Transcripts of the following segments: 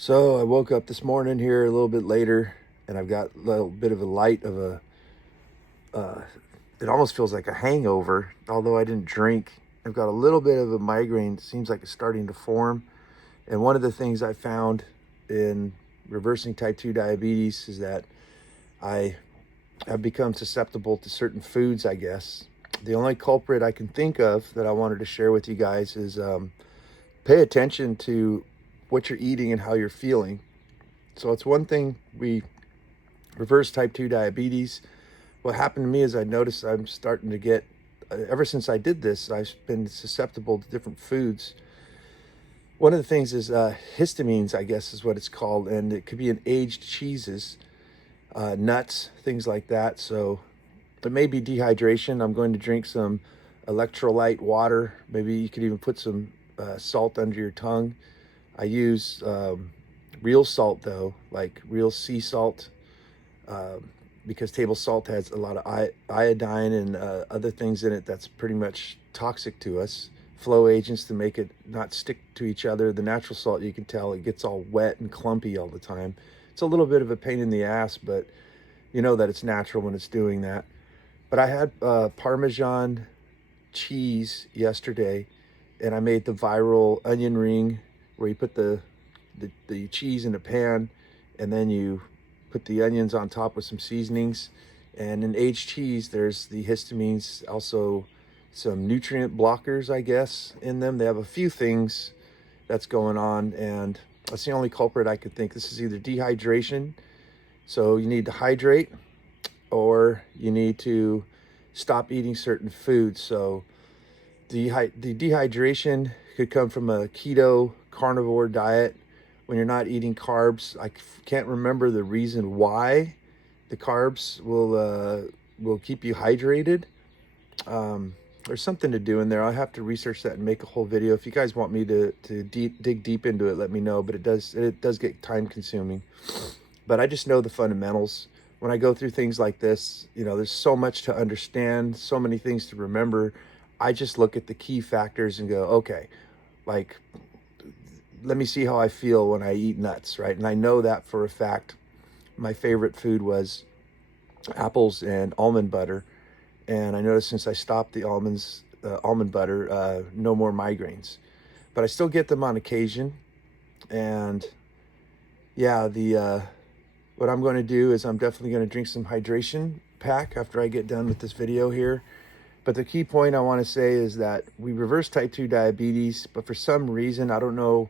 So I woke up this morning here a little bit later, and I've got a little bit of a light of a, uh, it almost feels like a hangover, although I didn't drink. I've got a little bit of a migraine. It seems like it's starting to form. And one of the things I found in reversing type 2 diabetes is that I have become susceptible to certain foods, I guess. The only culprit I can think of that I wanted to share with you guys is pay attention to what you're eating and how you're feeling. So it's one thing we reverse type 2 diabetes. What happened to me is I noticed I'm starting to get, ever since I did this, I've been susceptible to different foods. One of the things is histamines, I guess is what it's called, and it could be in aged cheeses, nuts, things like that. So it may be dehydration. I'm going to drink some electrolyte water. Maybe you could even put some salt under your tongue. I use real salt though, like real sea salt, because table salt has a lot of iodine and other things in it that's pretty much toxic to us. Flow agents to make it not stick to each other. The natural salt, you can tell it gets all wet and clumpy all the time. It's a little bit of a pain in the ass, but you know that it's natural when it's doing that. But I had Parmesan cheese yesterday, and I made the viral onion ring where you put the cheese in a pan, and then you put the onions on top with some seasonings. And in aged cheese, there's the histamines, also some nutrient blockers, I guess, in them. They have a few things that's going on, and that's the only culprit I could think. This is either dehydration, so you need to hydrate, or you need to stop eating certain foods. So the dehydration could come from a keto carnivore diet when you're not eating carbs. I can't remember the reason why the carbs will keep you hydrated. There's something to do in there. I'll have to research that and make a whole video. If you guys want me to dig deep into it, let me know. But it does get time consuming. But I just know the fundamentals. When I go through things like this, you know, there's so much to understand, so many things to remember. I just look at the key factors and go, okay, like, let me see how I feel when I eat nuts, right? And I know that for a fact. My favorite food was apples and almond butter. And I noticed since I stopped the almond butter, no more migraines. But I still get them on occasion. And yeah, what I'm going to do is I'm definitely going to drink some hydration pack after I get done with this video here. But the key point I want to say is that we reverse type 2 diabetes, but for some reason, I don't know,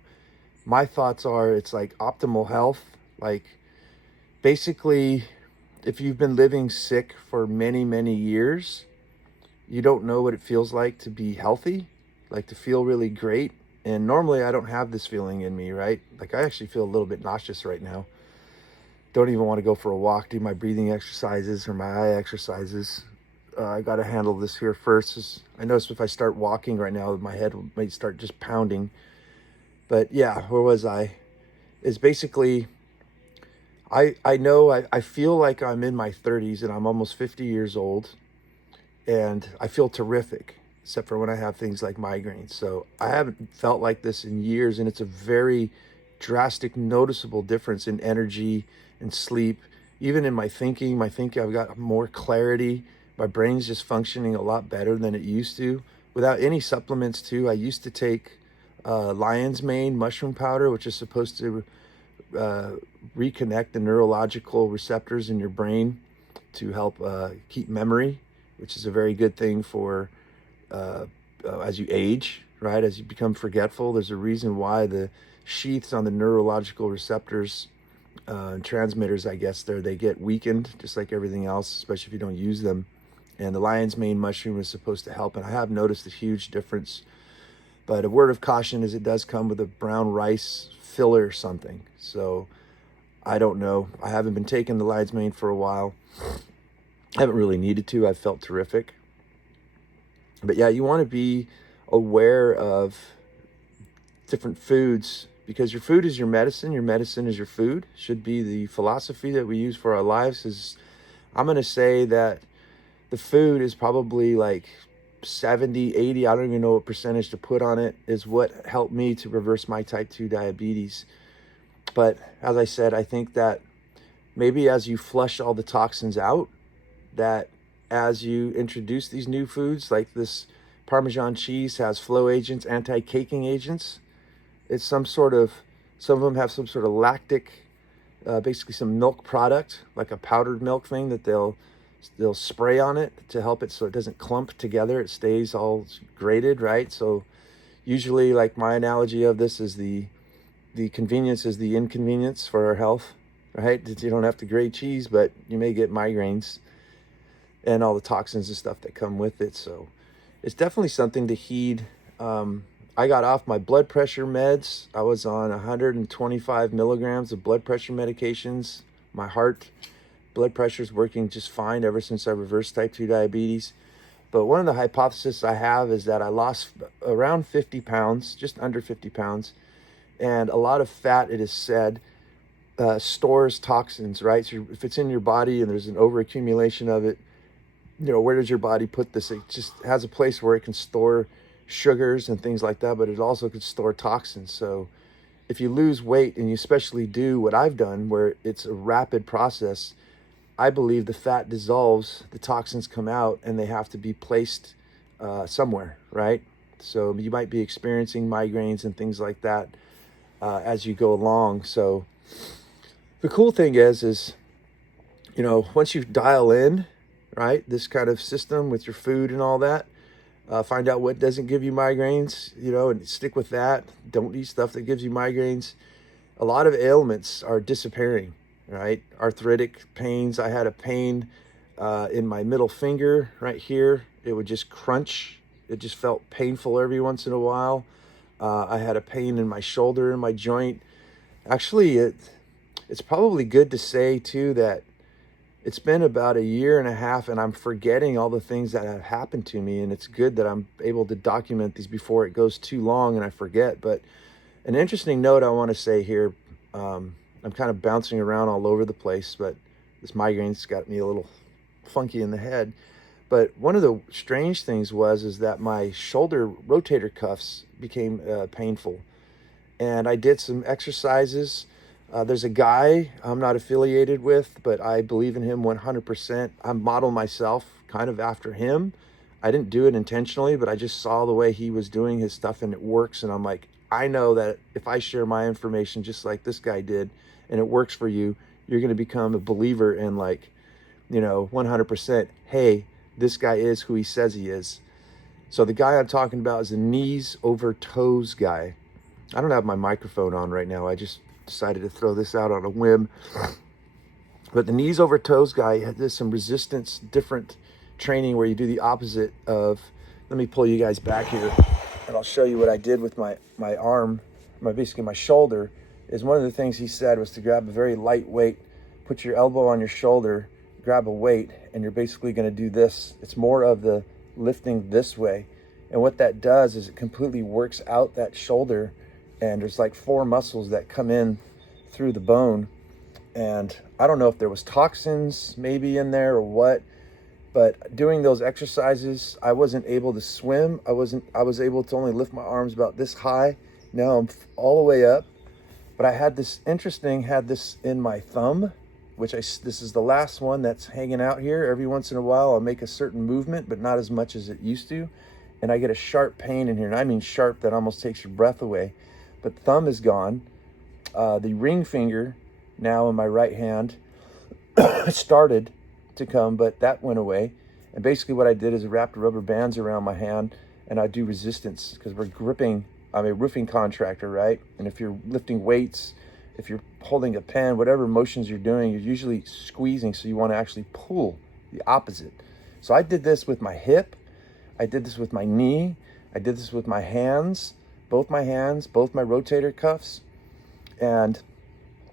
my thoughts are it's like optimal health. Like basically, if you've been living sick for many, many years, you don't know what it feels like to be healthy, like to feel really great. And normally I don't have this feeling in me, right? Like I actually feel a little bit nauseous right now. Don't even want to go for a walk, do my breathing exercises or my eye exercises. I got to handle this here first. I notice if I start walking right now, my head might start just pounding. But yeah, where was I? Is basically, I know I feel like I'm in my 30s and I'm almost 50 years old, and I feel terrific, except for when I have things like migraines. So I haven't felt like this in years, and it's a very drastic, noticeable difference in energy and sleep, even in my thinking. I've got more clarity. My brain's just functioning a lot better than it used to, without any supplements too. I used to take lion's mane mushroom powder, which is supposed to reconnect the neurological receptors in your brain to help keep memory, which is a very good thing for as you age, right? As you become forgetful, there's a reason why the sheaths on the neurological receptors and transmitters, I guess, they get weakened, just like everything else, especially if you don't use them. And the lion's mane mushroom is supposed to help, and I have noticed a huge difference. But a word of caution is it does come with a brown rice filler or something. So I don't know. I haven't been taking the lion's mane for a while. I haven't really needed to. I've felt terrific. But yeah, you want to be aware of different foods, because your food is your medicine is your food. Should be the philosophy that we use for our lives. Is I'm going to say that the food is probably like 70, 80, I don't even know what percentage to put on it, is what helped me to reverse my type 2 diabetes. But as I said, I think that maybe as you flush all the toxins out, that as you introduce these new foods, like this Parmesan cheese has flow agents, anti-caking agents. It's some of them have some sort of lactic, basically some milk product, like a powdered milk thing that they'll spray on it to help it so it doesn't clump together. It stays all grated, right? So usually, like, my analogy of this is the convenience is the inconvenience for our health, right? That you don't have to grate cheese, but you may get migraines and all the toxins and stuff that come with it. So it's definitely something to heed. I got off my blood pressure meds. I was on 125 milligrams of blood pressure medications. My heart blood pressure is working just fine ever since I reversed type 2 diabetes. But one of the hypotheses I have is that I lost around 50 pounds, just under 50 pounds. And a lot of fat, it is said, stores toxins, right? So if it's in your body and there's an overaccumulation of it, where does your body put this? It just has a place where it can store sugars and things like that, but it also could store toxins. So if you lose weight, and you especially do what I've done, where it's a rapid process, I believe the fat dissolves, the toxins come out, and they have to be placed somewhere, right? So you might be experiencing migraines and things like that as you go along. So the cool thing is, once you dial in, right, this kind of system with your food and all that, find out what doesn't give you migraines, and stick with that. Don't eat stuff that gives you migraines. A lot of ailments are disappearing, right? Arthritic pains. I had a pain in my middle finger right here. It would just crunch. It just felt painful every once in a while. I had a pain in my shoulder, in my joint. Actually, it's probably good to say too that it's been about a year and a half and I'm forgetting all the things that have happened to me, and it's good that I'm able to document these before it goes too long and I forget. But an interesting note I want to say here, I'm kind of bouncing around all over the place, but this migraine's got me a little funky in the head. But one of the strange things is that my shoulder rotator cuffs became painful. And I did some exercises. There's a guy I'm not affiliated with, but I believe in him 100%. I model myself kind of after him. I didn't do it intentionally, but I just saw the way he was doing his stuff and it works. And I'm like, I know that if I share my information just like this guy did, and it works for you, you're going to become a believer in 100%. Hey, this guy is who he says he is. So the guy I'm talking about is the knees over toes guy. I don't have my microphone on right now. I just decided to throw this out on a whim. But the knees over toes guy had some resistance, different training where you do the opposite of, let me pull you guys back here and I'll show you what I did with my arm, basically my shoulder. Is one of the things he said was to grab a very light weight, put your elbow on your shoulder, grab a weight, and you're basically going to do this. It's more of the lifting this way. And what that does is it completely works out that shoulder, and there's like 4 muscles that come in through the bone. And I don't know if there was toxins maybe in there or what, but doing those exercises, I wasn't able to swim. I was able to only lift my arms about this high. Now I'm all the way up. But I had this in my thumb, this is the last one that's hanging out here. Every once in a while, I'll make a certain movement, but not as much as it used to. And I get a sharp pain in here. And I mean sharp that almost takes your breath away. But the thumb is gone. The ring finger now in my right hand started to come, but that went away. And basically what I did is wrapped rubber bands around my hand, and I do resistance because we're gripping. I'm a roofing contractor, right? And if you're lifting weights, if you're holding a pen, whatever motions you're doing, you're usually squeezing, so you want to actually pull the opposite. So I did this with my hip, I did this with my knee, I did this with my hands, both my rotator cuffs. And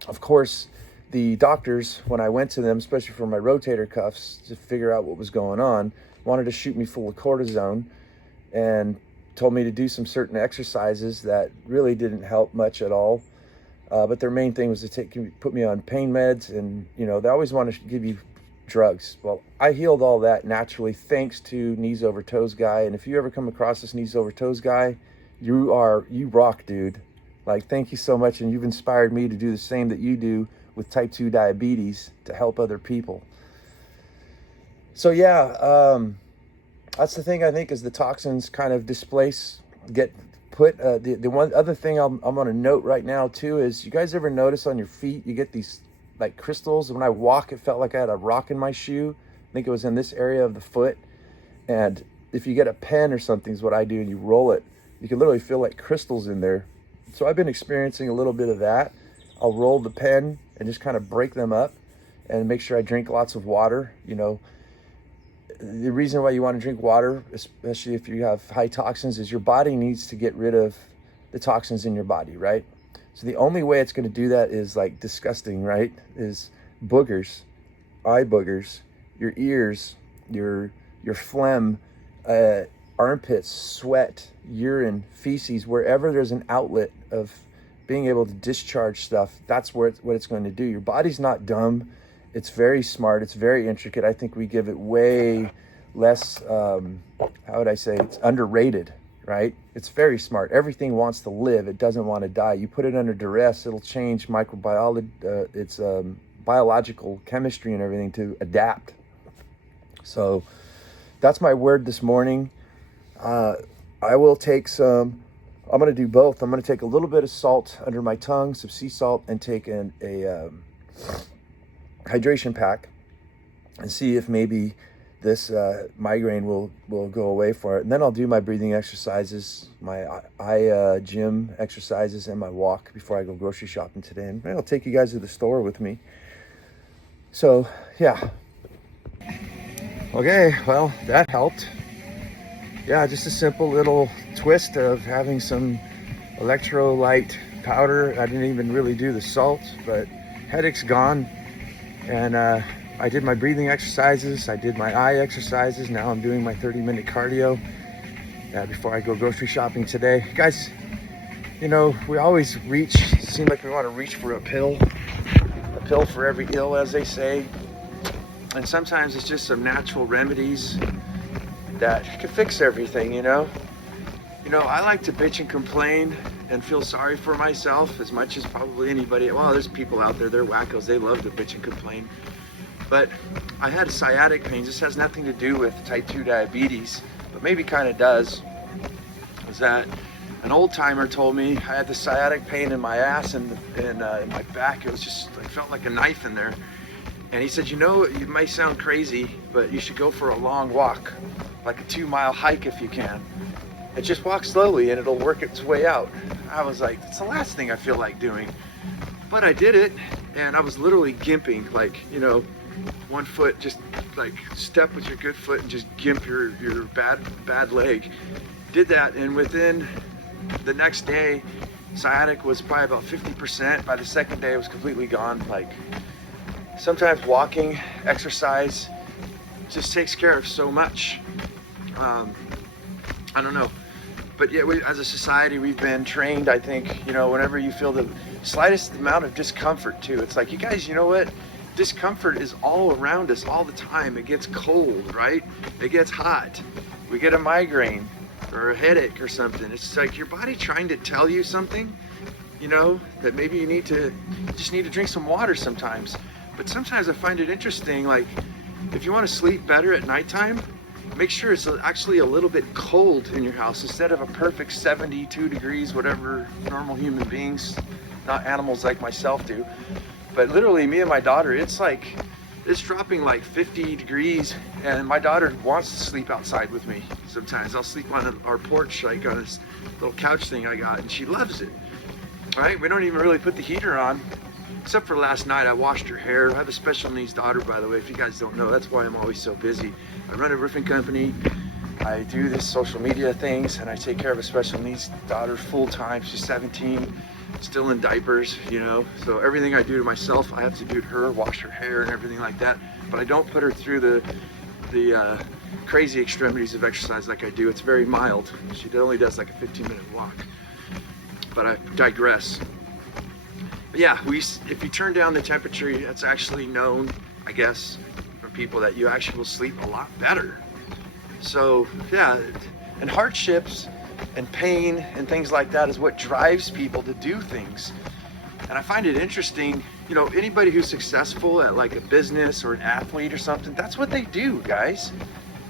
of course, the doctors, when I went to them, especially for my rotator cuffs, to figure out what was going on, wanted to shoot me full of cortisone and told me to do some certain exercises that really didn't help much at all. But their main thing was to put me on pain meds, and they always want to give you drugs. Well, I healed all that naturally thanks to Knees Over Toes guy. And if you ever come across this Knees Over Toes guy, you rock, dude. Like, thank you so much. And you've inspired me to do the same that you do with type 2 diabetes to help other people. So yeah, that's the thing, I think, is the toxins kind of get put. The one other thing I'm going to note right now too is, you guys ever notice on your feet, you get these like crystals? When I walk, it felt like I had a rock in my shoe. I think it was in this area of the foot. And if you get a pen or something, is what I do, and you roll it, you can literally feel like crystals in there. So I've been experiencing a little bit of that. I'll roll the pen and just kind of break them up and make sure I drink lots of water. You know, the reason why you want to drink water, especially if you have high toxins, is your body needs to get rid of the toxins in your body, right? So the only way it's going to do that is like disgusting, right? Is boogers, eye boogers, your ears, your phlegm, armpits, sweat, urine, feces, wherever there's an outlet of being able to discharge stuff. That's what it's going to do. Your body's not dumb. It's very smart. It's very intricate. I think we give it way less, how would I say, it's underrated, right? It's very smart. Everything wants to live. It doesn't want to die. You put it under duress, it'll change microbiology, its biological chemistry and everything to adapt. So that's my word this morning. I will take some, I'm going to do both. I'm going to take a little bit of salt under my tongue, some sea salt, and take a hydration pack and see if maybe this migraine will go away for it. And then I'll do my breathing exercises, my gym exercises, and my walk before I go grocery shopping today. And I'll take you guys to the store with me. So yeah. Okay, well, that helped. Yeah, just a simple little twist of having some electrolyte powder. I didn't even really do the salt, but headache's gone. And I did my breathing exercises. I did my eye exercises. Now I'm doing my 30-minute cardio before I go grocery shopping today. Guys, you know, we always seem like we want to reach for a pill for every ill, as they say. And sometimes it's just some natural remedies that can fix everything, you know? You know, I like to bitch and complain and feel sorry for myself as much as probably anybody. Well, there's people out there, they're wackos, they love to bitch and complain. But I had sciatic pains. This has nothing to do with type 2 diabetes, but maybe kind of does. Is that an old timer told me I had the sciatic pain in my ass and in my back. It was just, I felt like a knife in there. And he said, you know, it might sound crazy, but you should go for a long walk, like a 2-mile hike if you can. And just walk slowly and it'll work its way out. I was like, it's the last thing I feel like doing. But I did it, and I was literally gimping, like, you know, one foot, just like step with your good foot and just gimp your bad leg. Did that, and within the next day, sciatic was probably about 50%. By the second day, it was completely gone. Like, sometimes walking, exercise, just takes care of so much. I don't know. But yeah, as a society, we've been trained, I think, you know, whenever you feel the slightest amount of discomfort too, it's like, you guys, you know what? Discomfort is all around us all the time. It gets cold, right? It gets hot. We get a migraine or a headache or something. It's like your body trying to tell you something, you know, that maybe you just need to drink some water sometimes. But sometimes I find it interesting, like, if you want to sleep better at nighttime, make sure it's actually a little bit cold in your house instead of a perfect 72 degrees, whatever normal human beings, not animals like myself, do. But literally, me and my daughter, it's dropping like 50 degrees, and my daughter wants to sleep outside with me. Sometimes I'll sleep on our porch, like on this little couch thing I got, and she loves it. Right? We don't even really put the heater on. Except for last night, I washed her hair. I have a special needs daughter, by the way, if you guys don't know. That's why I'm always so busy. I run a roofing company. I do this social media things, and I take care of a special needs daughter full time. She's 17, still in diapers, you know. So everything I do to myself, I have to do to her, wash her hair and everything like that. But I don't put her through the crazy extremities of exercise like I do. It's very mild. She only does like a 15-minute walk. But I digress. Yeah, if you turn down the temperature, it's actually known, I guess, from people that you actually will sleep a lot better. So yeah, and hardships, and pain and things like that is what drives people to do things. And I find it interesting, you know, anybody who's successful at like a business or an athlete or something, that's what they do, guys.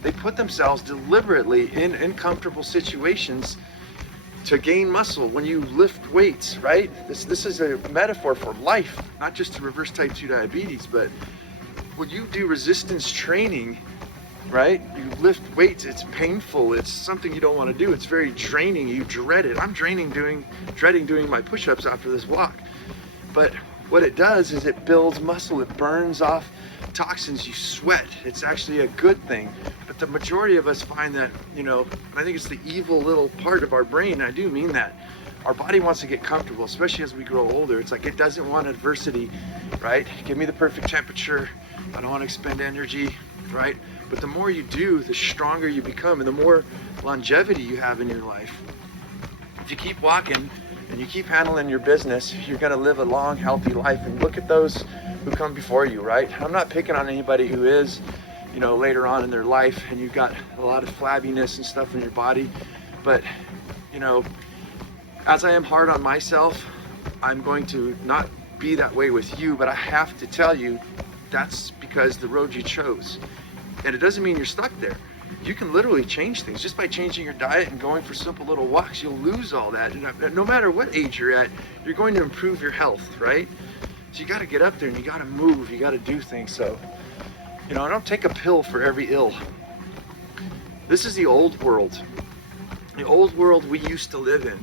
They put themselves deliberately in uncomfortable situations to gain muscle. When you lift weights, right? This is a metaphor for life, not just to reverse type 2 diabetes, but when you do resistance training, right? You lift weights, it's painful, it's something you don't want to do, it's very draining, you dread it. I'm dreading doing my push-ups after this walk. But what it does is it builds muscle, it burns off toxins, you sweat. It's actually a good thing. But the majority of us find that, you know, and I think it's the evil little part of our brain, and I do mean that. Our body wants to get comfortable, especially as we grow older. It's like it doesn't want adversity, right? Give me the perfect temperature. I don't want to expend energy, right? But the more you do, the stronger you become and the more longevity you have in your life. If you keep walking and you keep handling your business, you're going to live a long, healthy life. And look at those who come before you, right? I'm not picking on anybody who is, you know, later on in their life and you've got a lot of flabbiness and stuff in your body. But, you know, as I am hard on myself, I'm going to not be that way with you, but I have to tell you that's because the road you chose. And it doesn't mean you're stuck there. You can literally change things just by changing your diet and going for simple little walks. You'll lose all that. And no matter what age you're at, you're going to improve your health, right? So you got to get up there and you got to move. You got to do things. So, you know, I don't take a pill for every ill. This is the old world. The old world we used to live in.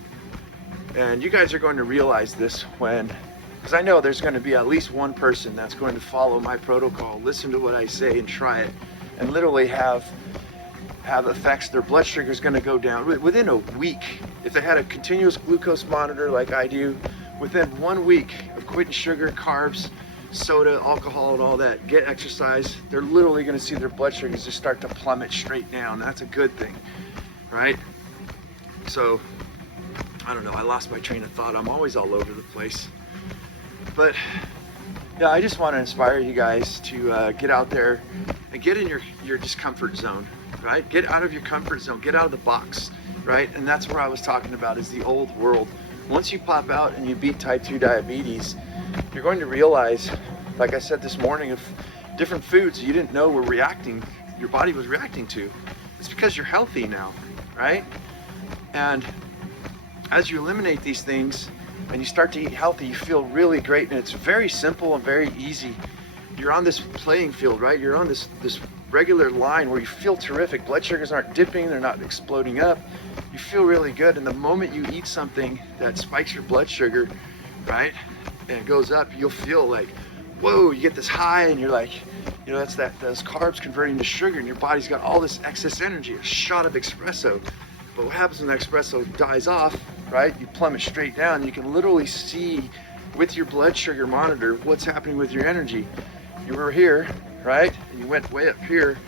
And you guys are going to realize this because I know there's going to be at least one person that's going to follow my protocol, listen to what I say and try it, and literally have effects. Their blood sugar is going to go down within a week. If they had a continuous glucose monitor like I do, within 1 week of quitting sugar, carbs, soda, alcohol, and all that, get exercise, they're literally going to see their blood sugars just start to plummet straight down. That's a good thing, right? So, I don't know, I lost my train of thought. I'm always all over the place. But yeah, I just want to inspire you guys to get out there and get in your discomfort zone, right? Get out of your comfort zone, get out of the box, right? And that's where I was talking about, is the old world. Once you pop out and you beat type 2 diabetes, you're going to realize, like I said this morning, of different foods you didn't know your body was reacting to. It's because you're healthy now, right? And as you eliminate these things and you start to eat healthy, you feel really great, and it's very simple and very easy. You're on this playing field, right? You're on this regular line where you feel terrific. Blood sugars aren't dipping, they're not exploding up. You feel really good, and the moment you eat something that spikes your blood sugar, right, and it goes up, you'll feel like, whoa, you get this high, and you're like, you know, that's those carbs converting to sugar, and your body's got all this excess energy, a shot of espresso. But what happens when the espresso dies off, right? You plummet straight down. You can literally see with your blood sugar monitor what's happening with your energy. You were here, right? And you went way up here.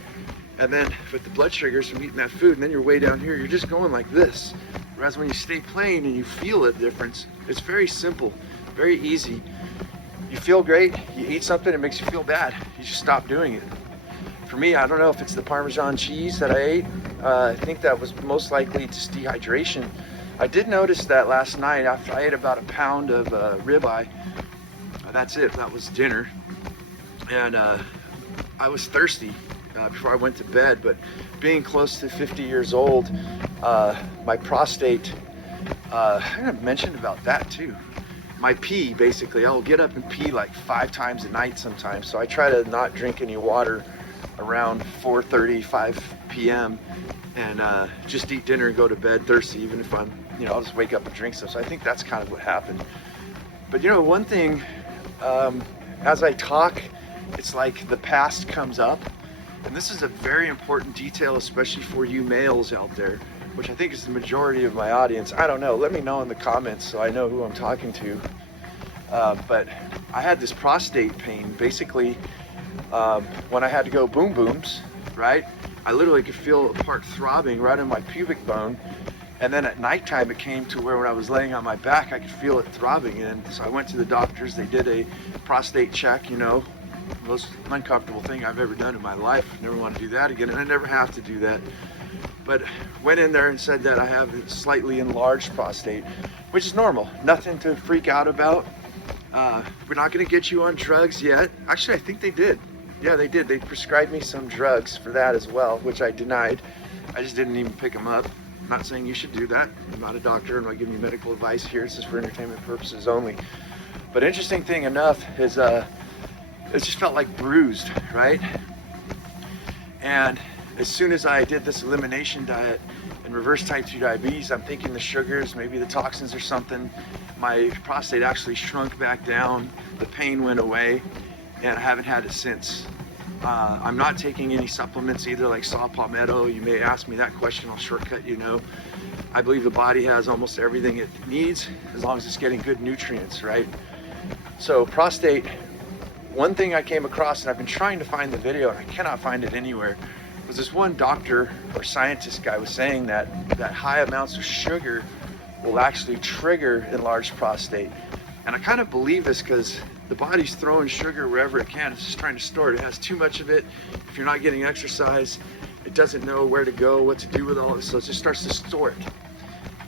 And then with the blood sugars from eating that food, and then you're way down here, you're just going like this. Whereas when you stay plain and you feel a difference, it's very simple, very easy. You feel great, you eat something, it makes you feel bad. You just stop doing it. For me, I don't know if it's the Parmesan cheese that I ate. I think that was most likely just dehydration. I did notice that last night after I ate about a pound of ribeye. That's it, that was dinner. And I was thirsty before I went to bed, but being close to 50 years old, my prostate, I kind of mentioned about that too. My pee, basically, I'll get up and pee like 5 times a night sometimes. So I try to not drink any water around 4:30, 5 p.m. and just eat dinner and go to bed thirsty, even if I'm, you know, I'll just wake up and drink stuff. So I think that's kind of what happened. But you know, one thing, as I talk, it's like the past comes up. And this is a very important detail, especially for you males out there, which I think is the majority of my audience. I don't know, let me know in the comments so I know who I'm talking to. But I had this prostate pain, basically, when I had to go boom booms, right? I literally could feel a part throbbing right in my pubic bone. And then at nighttime, it came to where when I was laying on my back, I could feel it throbbing. And so I went to the doctors, they did a prostate check, you know, most uncomfortable thing I've ever done in my life. Never want to do that again, and I never have to do that. but went in there and said that I have a slightly enlarged prostate, which is normal, nothing to freak out about. We're not gonna get you on drugs yet. Actually, I think they did. Yeah, they did. They prescribed me some drugs for that as well, which I denied. I just didn't even pick them up. I'm not saying you should do that. I'm not a doctor. I'm not giving you medical advice here. This is for entertainment purposes only. But interesting thing enough is it just felt like bruised, right? And as soon as I did this elimination diet and reverse type 2 diabetes, I'm thinking the sugars, maybe the toxins or something, my prostate actually shrunk back down, the pain went away, and I haven't had it since. I'm not taking any supplements either, like saw palmetto. You may ask me that question, I'll shortcut you know. I believe the body has almost everything it needs as long as it's getting good nutrients, right? So prostate, one thing I came across, and I've been trying to find the video and I cannot find it anywhere, was this one doctor or scientist guy was saying that high amounts of sugar will actually trigger enlarged prostate. And I kind of believe this because the body's throwing sugar wherever it can. It's just trying to store it. It has too much of it. If you're not getting exercise, it doesn't know where to go, what to do with all this, so it just starts to store it.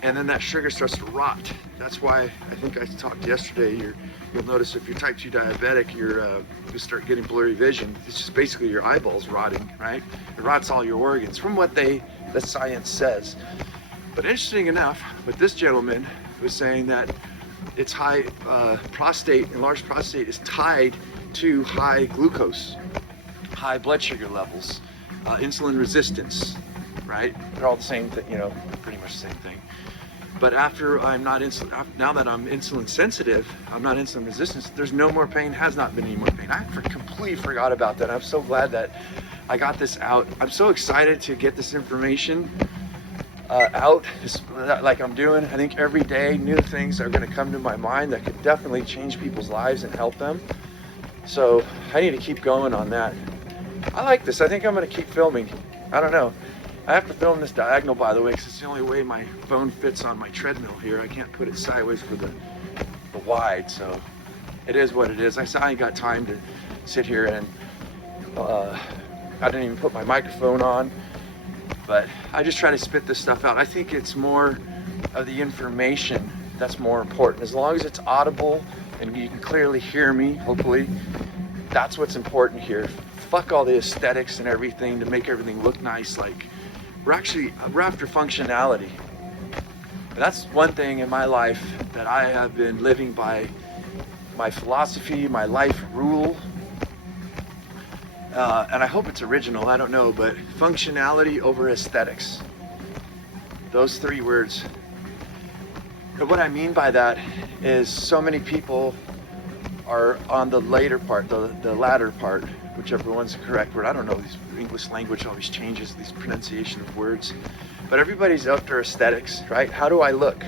And then that sugar starts to rot. That's why I think I talked yesterday, you'll notice if you're type 2 diabetic, you start getting blurry vision. It's just basically your eyeballs rotting, right? It rots all your organs, from what the science says. But interesting enough, with this gentleman was saying that it's high prostate, enlarged prostate is tied to high glucose, high blood sugar levels, insulin resistance, right? They're all the same thing, you know, pretty much the same thing. But after I'm not now that I'm insulin sensitive, I'm not insulin resistant, there's no more pain, has not been any more pain. I completely forgot about that. I'm so glad that I got this out. I'm so excited to get this information out, like I'm doing. I think every day new things are going to come to my mind that could definitely change people's lives and help them. So I need to keep going on that. I like this. I think I'm going to keep filming. I don't know. I have to film this diagonal, by the way, because it's the only way my phone fits on my treadmill here. I can't put it sideways for the wide, so it is what it is. I ain't got time to sit here and I didn't even put my microphone on, but I just try to spit this stuff out. I think it's more of the information that's more important. As long as it's audible and you can clearly hear me, hopefully, that's what's important here. Fuck all the aesthetics and everything to make everything look nice. Like, we're after functionality. And that's one thing in my life that I have been living by, my philosophy, my life rule. And I hope it's original, I don't know, but functionality over aesthetics. Those three words. And what I mean by that is so many people are on the later part, the latter part, whichever one's the correct word. I don't know, this English language always changes these pronunciation of words. But everybody's after aesthetics, right? How do I look,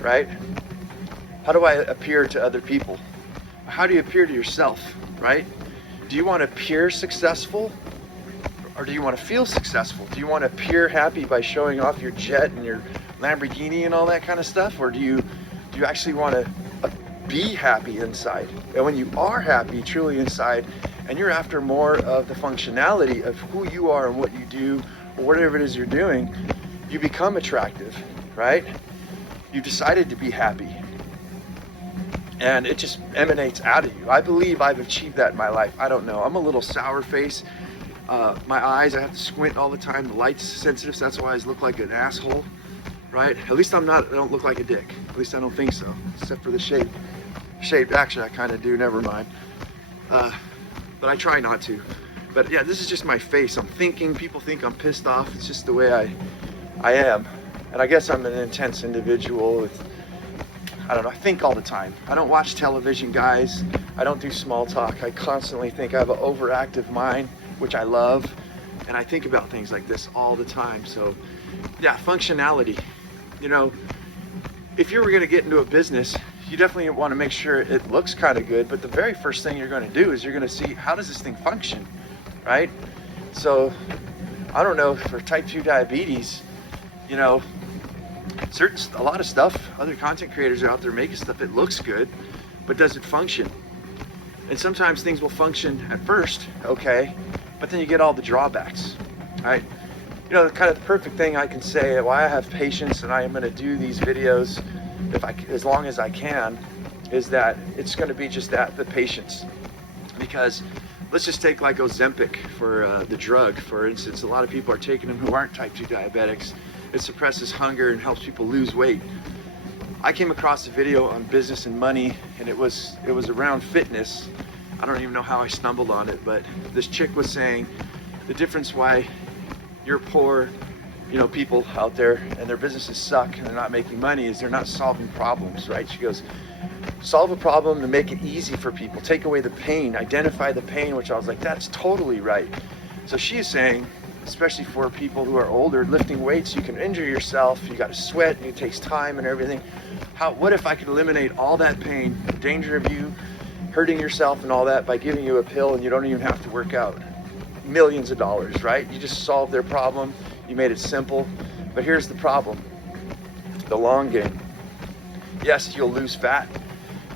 right? How do I appear to other people? How do you appear to yourself, right? Do you want to appear successful, or do you want to feel successful? Do you want to appear happy by showing off your jet and your Lamborghini and all that kind of stuff? Or do you actually want to be happy inside? And when you are happy truly inside, and you're after more of the functionality of who you are and what you do, or whatever it is you're doing, you become attractive, right? You've decided to be happy. And it just emanates out of you. I believe I've achieved that in my life. I don't know. I'm a little sour face. My eyes, I have to squint all the time. The light's sensitive, so that's why I look like an asshole, right? At least I don't look like a dick. At least I don't think so, except for the shape. Actually, I kind of do, never mind. But I try not to. But yeah, this is just my face. I'm thinking, people think I'm pissed off. It's just the way I am. And I guess I'm an intense individual with, I don't know, I think all the time. I don't watch television, guys. I don't do small talk. I constantly think. I have an overactive mind, which I love. And I think about things like this all the time. So yeah, functionality. You know, if you were gonna get into a business, you definitely want to make sure it looks kind of good, but the very first thing you're going to do is you're going to see, how does this thing function, right? So I don't know, for type 2 diabetes, you know, a lot of stuff, other content creators are out there making stuff that looks good, but does it function? And sometimes things will function at first, okay, but then you get all the drawbacks, right? you know, the kind of the perfect thing I can say, why I have patience and I am going to do these videos as long as I can, is that it's going to be just that, the patience. Because let's just take like Ozempic for the drug, for instance. A lot of people are taking them who aren't type 2 diabetics. It suppresses hunger and helps people lose weight. I came across a video on business and money, and it was around fitness. I don't even know how I stumbled on it, but this chick was saying the difference why you're poor, you know, people out there and their businesses suck and they're not making money is they're not solving problems, right? She goes, solve a problem to make it easy for people, take away the pain, identify the pain, which I was like, that's totally right. So she is saying, especially for people who are older, lifting weights, you can injure yourself, you got to sweat, and it takes time and everything. What if I could eliminate all that pain, the danger of you hurting yourself and all that by giving you a pill and you don't even have to work out? Millions of dollars, right? You just solved their problem, you made it simple. But here's the problem, the long game. Yes, you'll lose fat.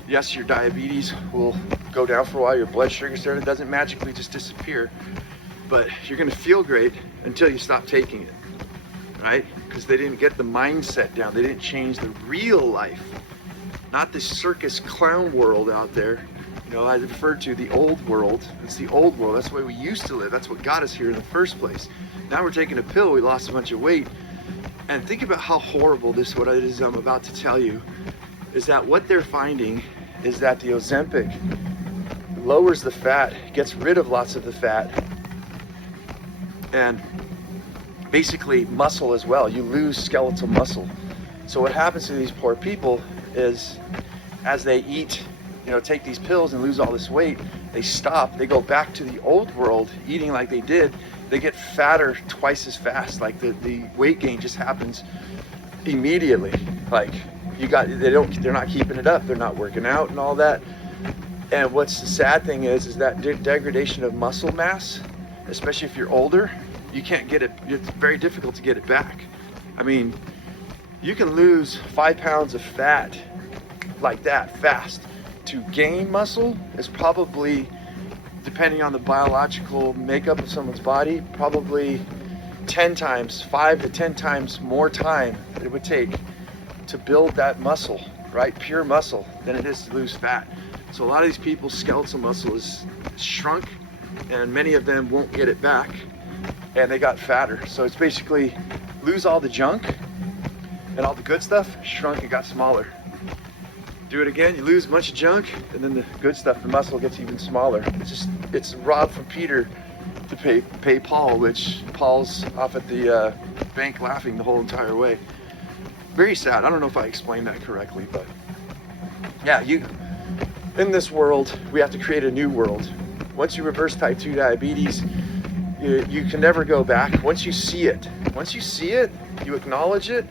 Yes, your diabetes will go down for a while, your blood sugar started, it doesn't magically just disappear, but you're gonna feel great until you stop taking it, right? Because they didn't get the mindset down, they didn't change the real life, not this circus clown world out there. You know, I refer to the old world. It's the old world. That's the way we used to live. That's what got us here in the first place. Now we're taking a pill, we lost a bunch of weight. And think about how horrible this, what it is I'm about to tell you, is that what they're finding is that the Ozempic lowers the fat, gets rid of lots of the fat, and basically muscle as well. You lose skeletal muscle. So what happens to these poor people is as they eat, you know, take these pills and lose all this weight, they stop, they go back to the old world eating like they did, they get fatter twice as fast. Like the weight gain just happens immediately. Like they're not keeping it up, they're not working out and all that. And what's the sad thing is that degradation of muscle mass, especially if you're older, you can't get it, it's very difficult to get it back. I mean, you can lose 5 pounds of fat like that fast. To gain muscle is probably, depending on the biological makeup of someone's body, probably 10 times, 5 to 10 times more time it would take to build that muscle, right? Pure muscle, than it is to lose fat. So a lot of these people's skeletal muscle is shrunk, and many of them won't get it back, and they got fatter. So it's basically lose all the junk and all the good stuff, shrunk and got smaller. Do it again, you lose a bunch of junk, and then the good stuff, the muscle gets even smaller. It's robbed from Peter to pay Paul, which Paul's off at the bank laughing the whole entire way. Very sad. I don't know if I explained that correctly, but yeah, in this world, we have to create a new world. Once you reverse type 2 diabetes, you can never go back. Once you see it, you acknowledge it.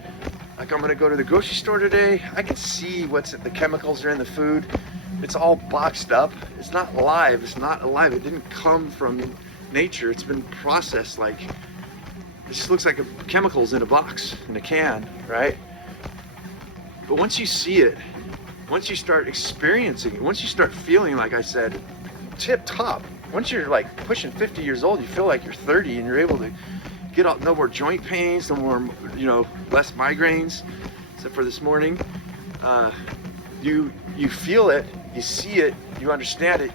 Like, I'm gonna go to the grocery store today, I can see the chemicals are in the food. It's all boxed up. It's not live, it's not alive. It didn't come from nature. It's been processed. Like, it just looks like chemicals in a box, in a can, right? But once you see it, once you start experiencing it, once you start feeling, like I said, tip top, once you're like pushing 50 years old, you feel like you're 30 and you're able to get out, no more joint pains, no more, you know, less migraines, except for this morning. You feel it, you see it, you understand it.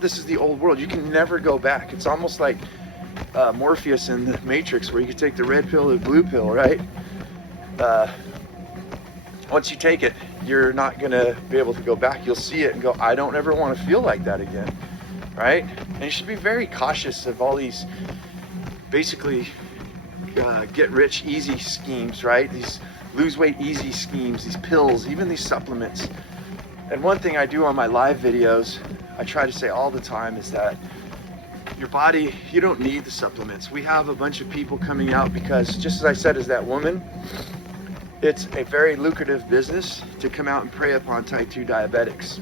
This is the old world. You can never go back. It's almost like Morpheus in the Matrix, where you can take the red pill or the blue pill, right? Once you take it, you're not gonna be able to go back. You'll see it and go, I don't ever want to feel like that again, right? And you should be very cautious of all these basically get rich easy schemes, right? These lose weight easy schemes, these pills, even these supplements. And one thing I do on my live videos, I try to say all the time, is that your body, you don't need the supplements. We have a bunch of people coming out because, just as I said, as that woman, it's a very lucrative business to come out and prey upon type 2 diabetics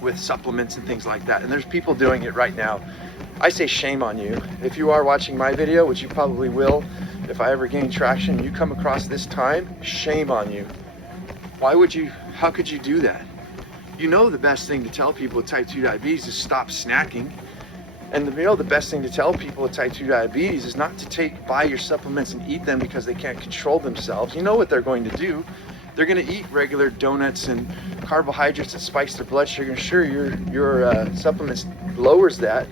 with supplements and things like that. And there's people doing it right now. I say shame on you. If you are watching my video, which you probably will, if I ever gain traction, you come across this time, shame on you. How could you do that? You know the best thing to tell people with type 2 diabetes is stop snacking. And the best thing to tell people with type 2 diabetes is not to buy your supplements and eat them because they can't control themselves. You know what they're going to do. They're going to eat regular donuts and carbohydrates that spikes their blood sugar. Sure, your supplements lowers that,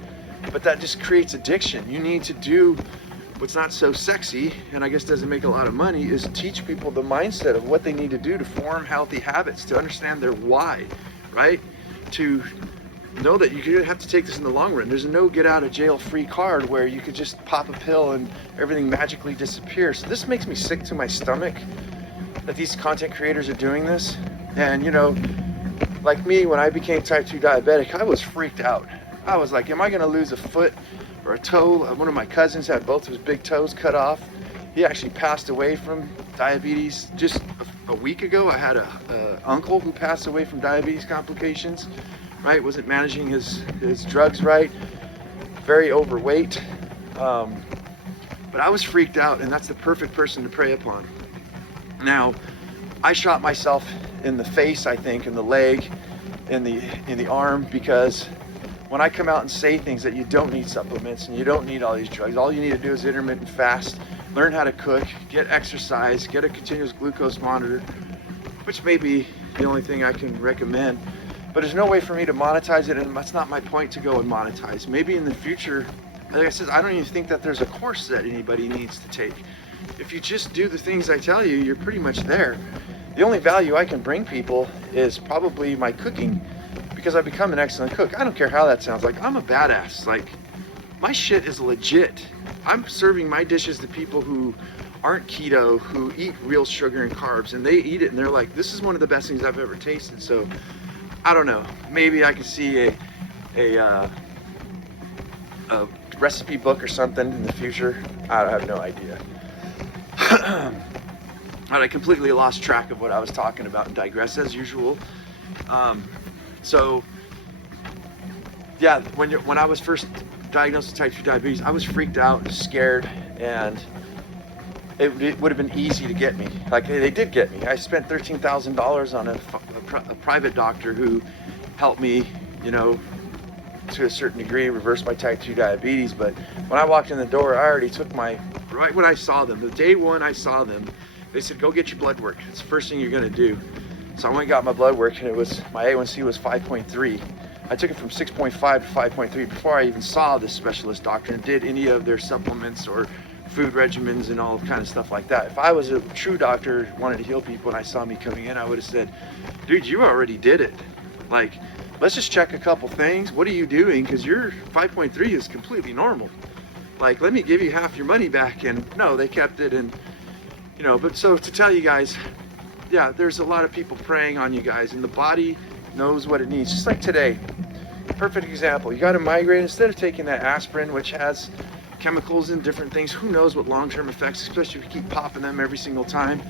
but that just creates addiction. You need to do what's not so sexy, and I guess doesn't make a lot of money, is teach people the mindset of what they need to do to form healthy habits, to understand their why, right? To know that you're gonna have to take this in the long run. There's a no get out of jail free card where you could just pop a pill and everything magically disappears. So this makes me sick to my stomach that these content creators are doing this. And you know, like me, when I became type 2 diabetic, I was freaked out. I was like, am I gonna lose a foot or a toe? One of my cousins had both of his big toes cut off. He actually passed away from diabetes just a week ago. I had a uncle who passed away from diabetes complications, right? Wasn't managing his drugs right, very overweight. But I was freaked out, and that's the perfect person to prey upon. Now, I shot myself in the face, I think, in the leg, in the arm, because when I come out and say things that you don't need supplements and you don't need all these drugs, all you need to do is intermittent fast, learn how to cook, get exercise, get a continuous glucose monitor, which may be the only thing I can recommend. But there's no way for me to monetize it, and that's not my point to go and monetize. Maybe in the future, like I said, I don't even think that there's a course that anybody needs to take. If you just do the things I tell you, you're pretty much there. The only value I can bring people is probably my cooking, because I've become an excellent cook. I don't care how that sounds. Like, I'm a badass. Like, my shit is legit. I'm serving my dishes to people who aren't keto, who eat real sugar and carbs, and they eat it and they're like, this is one of the best things I've ever tasted. So I don't know, maybe I can see a recipe book or something in the future. I have no idea. I completely lost track of what I was talking about and digress as usual. So yeah, when I was first diagnosed with type 2 diabetes, I was freaked out, scared, and it would have been easy to get me. Like, they did get me. I spent $13,000 on a private doctor who helped me, you know, to a certain degree, reverse my type 2 diabetes. But when I walked in the door, I already took right when I saw them, the day one I saw them, they said, go get your blood work. It's the first thing you're gonna do. So I went and got my blood work, and my A1C was 5.3. I took it from 6.5 to 5.3 before I even saw this specialist doctor and did any of their supplements or food regimens and all kind of stuff like that. If I was a true doctor, wanted to heal people, and I saw me coming in, I would have said, dude, you already did it. Like, let's just check a couple things. What are you doing? Because your 5.3 is completely normal. Like, let me give you half your money back. And no, they kept it. And, you know, but so to tell you guys, yeah, there's a lot of people preying on you guys, and the body knows what it needs. Just like today, perfect example. You got a migraine, instead of taking that aspirin, which has chemicals and different things, who knows what long-term effects, especially if you keep popping them every single time,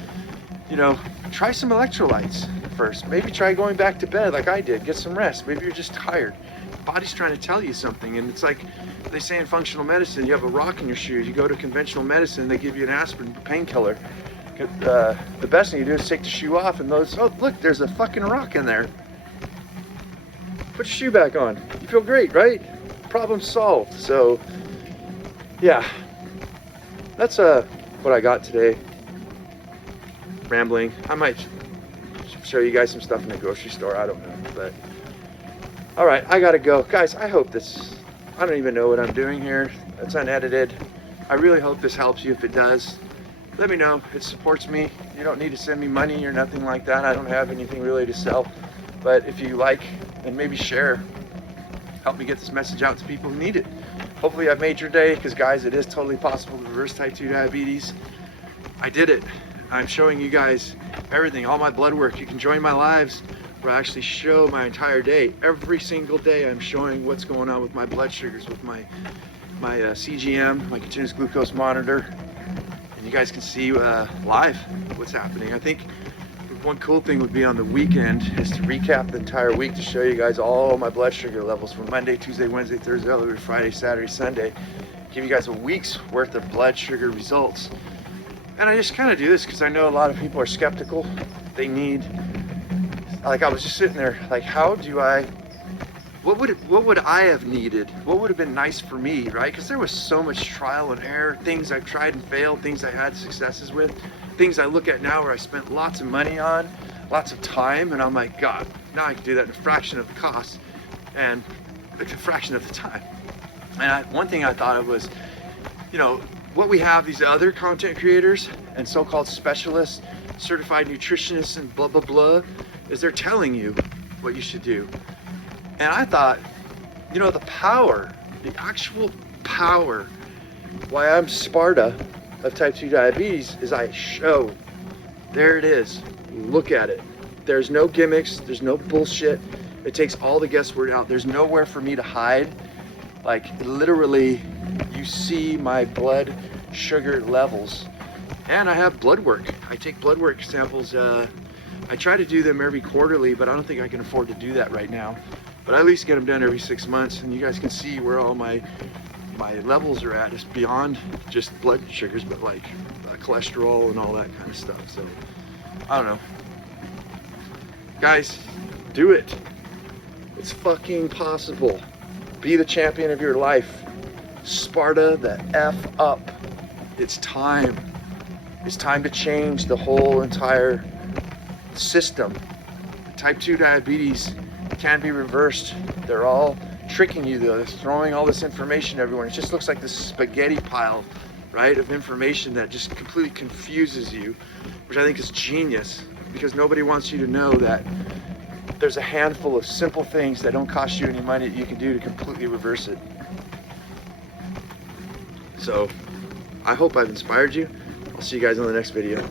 you know, try some electrolytes first. Maybe try going back to bed like I did, get some rest. Maybe you're just tired. The body's trying to tell you something, and it's like they say in functional medicine, you have a rock in your shoe. You go to conventional medicine, they give you an aspirin painkiller. The best thing you do is take the shoe off and those, oh look, there's a fucking rock in there. Put your shoe back on. You feel great, right? Problem solved. So yeah, that's what I got today. Rambling. I might show you guys some stuff in the grocery store. I don't know, but all right, I gotta go, guys. I hope this, I don't even know what I'm doing here. It's unedited. I really hope this helps you. If it does, let me know. It supports me. You don't need to send me money or nothing like that. I don't have anything really to sell, but if you like, and maybe share, help me get this message out to people who need it. Hopefully I've made your day, because guys, it is totally possible to reverse type 2 diabetes. I did it. I'm showing you guys everything, all my blood work. You can join my lives where I actually show my entire day. Every single day I'm showing what's going on with my blood sugars, with my CGM, my continuous glucose monitor, and you guys can see live what's happening. I think one cool thing would be on the weekend is to recap the entire week, to show you guys all my blood sugar levels from Monday, Tuesday, Wednesday, Thursday, all the way to Friday, Saturday, Sunday. Give you guys a week's worth of blood sugar results. And I just kind of do this because I know a lot of people are skeptical. They need, like, I was just sitting there, like, how do I what would I have needed? What would have been nice for me, right? Because there was so much trial and error, things I've tried and failed, things I had successes with, things I look at now where I spent lots of money on, lots of time, and I'm like, God, now I can do that in a fraction of the cost and a fraction of the time. And one thing I thought of was, you know, what we have these other content creators and so-called specialists, certified nutritionists and blah, blah, blah, is they're telling you what you should do. And I thought, you know, the power, the actual power, why I'm Sparta of type 2 diabetes is I show, there it is, look at it. There's no gimmicks, there's no bullshit. It takes all the guesswork out. There's nowhere for me to hide. Like literally, you see my blood sugar levels. And I have blood work. I take blood work samples. I try to do them every quarterly, but I don't think I can afford to do that right now. But I at least get them done every 6 months, and you guys can see where all my levels are at. It's beyond just blood sugars, but like cholesterol and all that kind of stuff. So I don't know. Guys, do it. It's fucking possible. Be the champion of your life. Sparta the F up. It's time. It's time to change the whole entire system. Type 2 diabetes can be reversed. They're all tricking you though. They're throwing all this information everywhere. It just looks like this spaghetti pile, right, of information that just completely confuses you, which I think is genius, because nobody wants you to know that there's a handful of simple things that don't cost you any money that you can do to completely reverse it. So I hope I've inspired you. I'll see you guys on the next video.